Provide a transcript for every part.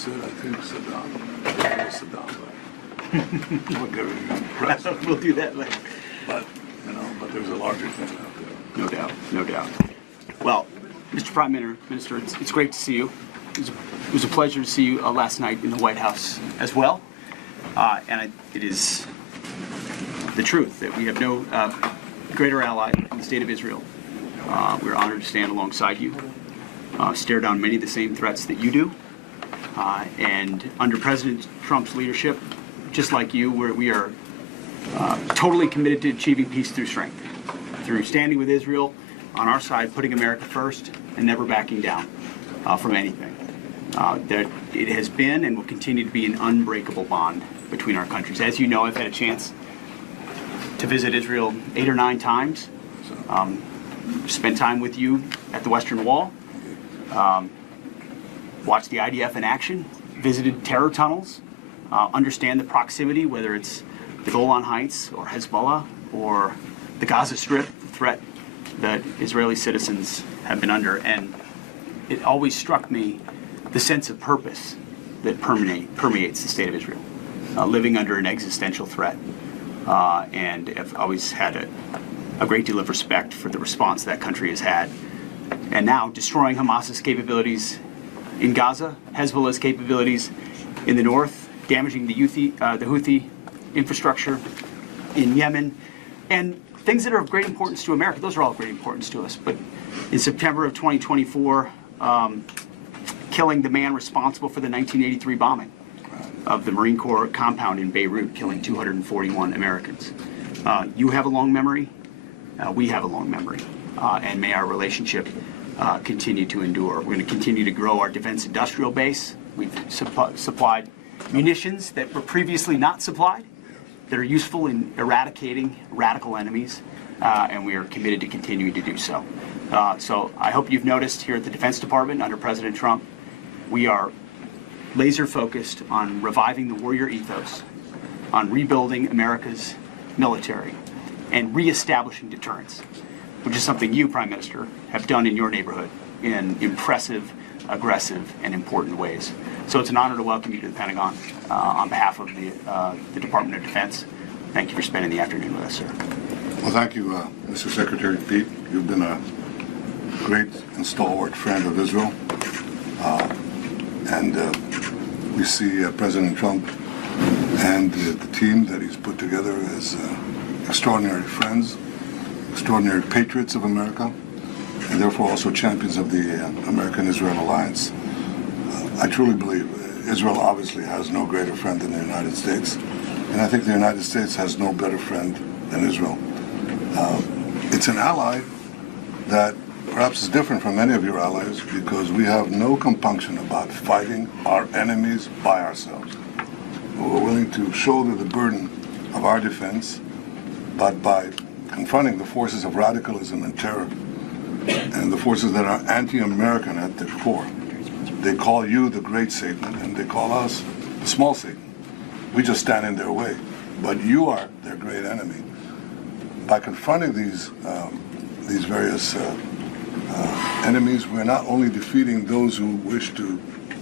said, I think Saddam, but we'll get it in the press. We'll do that later. But, but there's a larger thing out there. No doubt, no doubt. Well, Mr. Prime Minister, it's great to see you. It was a pleasure to see you last night in the White House as well. It is the truth that we have no greater ally in the state of Israel. We're honored to stand alongside you, stare down many of the same threats that you do. And under President Trump's leadership, just like you, we are totally committed to achieving peace through strength, through standing with Israel on our side, putting America first, and never backing down from anything. It has been and will continue to be an unbreakable bond between our countries. As you know, I've had a chance to visit Israel 8 or 9 times, spent time with you at the Western Wall, watched the IDF in action, visited terror tunnels, understand the proximity, whether it's the Golan Heights or Hezbollah or the Gaza Strip, the threat that Israeli citizens have been under. And it always struck me the sense of purpose that permeates the state of Israel, living under an existential threat. And I've always had a great deal of respect for the response that country has had. And now destroying Hamas's capabilities in Gaza, Hezbollah's capabilities in the north, damaging the Houthi infrastructure in Yemen, and things that are of great importance to America. Those are all of great importance to us. But in September of 2024, killing the man responsible for the 1983 bombing of the Marine Corps compound in Beirut, killing 241 Americans. You have a long memory. We have a long memory. And may our relationship continue to endure. We're going to continue to grow our defense industrial base. We've supplied munitions that were previously not supplied, that are useful in eradicating radical enemies, and we are committed to continuing to do so. So I hope you've noticed here at the Defense Department under President Trump, we are laser focused on reviving the warrior ethos, on rebuilding America's military, and reestablishing deterrence, which is something you, Prime Minister, have done in your neighborhood in impressive, aggressive, and important ways. So it's an honor to welcome you to the Pentagon on behalf of the Department of Defense. Thank you for spending the afternoon with us, sir. Well, thank you, Mr. Secretary Pete. You've been a great and stalwart friend of Israel. And we see President Trump and the team that he's put together as extraordinary friends, extraordinary patriots of America, and therefore also champions of the American-Israel alliance. I truly believe Israel obviously has no greater friend than the United States, and I think the United States has no better friend than Israel. It's an ally that perhaps is different from many of your allies because we have no compunction about fighting our enemies by ourselves. We're willing to shoulder the burden of our defense, but by confronting the forces of radicalism and terror and the forces that are anti-American at their core. They call you the great Satan, and they call us the small Satan. We just stand in their way, but you are their great enemy. By confronting these various enemies, we're not only defeating those who wish to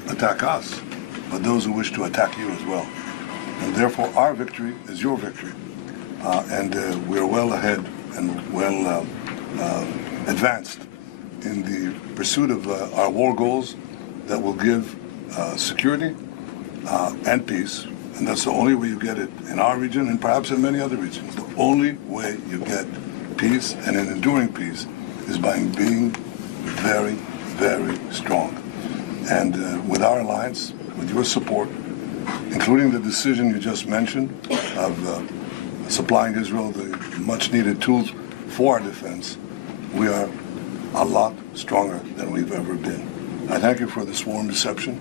attack us, but those who wish to attack you as well. And therefore, our victory is your victory. And we're well ahead and well advanced in the pursuit of our war goals that will give security and peace. And that's the only way you get it in our region and perhaps in many other regions. The only way you get peace and an enduring peace is by being very, very strong. And with our alliance, with your support, including the decision you just mentioned of supplying Israel the much-needed tools for our defense, we are a lot stronger than we've ever been. I thank you for this warm reception.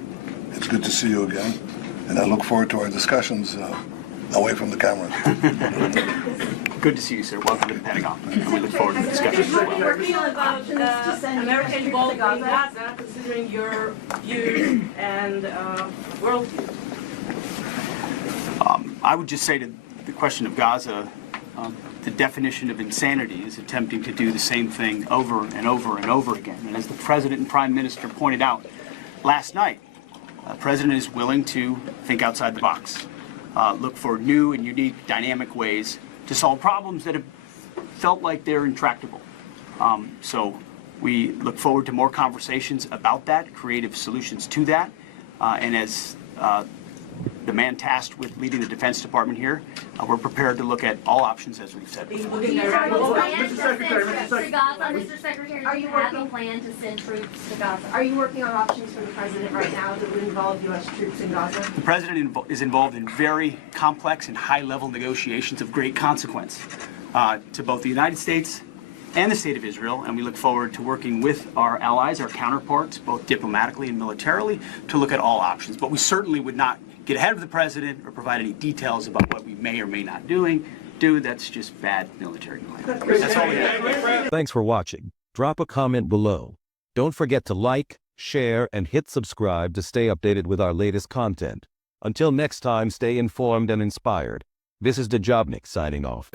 It's good to see you again, and I look forward to our discussions away from the cameras. Good to see you, sir. Welcome to the Pentagon, and we look forward to the discussions as well. Are you feel about American involvement in Gaza, considering your views and worldview? I would just say to the question of Gaza, the definition of insanity is attempting to do the same thing over and over and over again. And as the President and Prime Minister pointed out last night, The President is willing to think outside the box, look for new and unique dynamic ways to solve problems that have felt like they're intractable. So we look forward to more conversations about that, creative solutions to that, and as the man tasked with leading the Defense Department here, we're prepared to look at all options as we've said before. Looking Mr. at Secretary, Mr. Secretary, do you have a plan to send troops to Gaza? Are you working on options for the president right now that would involve U.S. troops in Gaza? The President is involved in very complex and high-level negotiations of great consequence to both the United States and the State of Israel, and we look forward to working with our allies, our counterparts, both diplomatically and militarily, to look at all options. But we certainly would not get ahead of the President or provide any details about what we may or may not do. That's just bad military planning. That's all we have. Thanks for watching. Drop a comment below. Don't forget to like, share, and hit subscribe to stay updated with our latest content. Until next time, stay informed and inspired. This is Dejobnik signing off.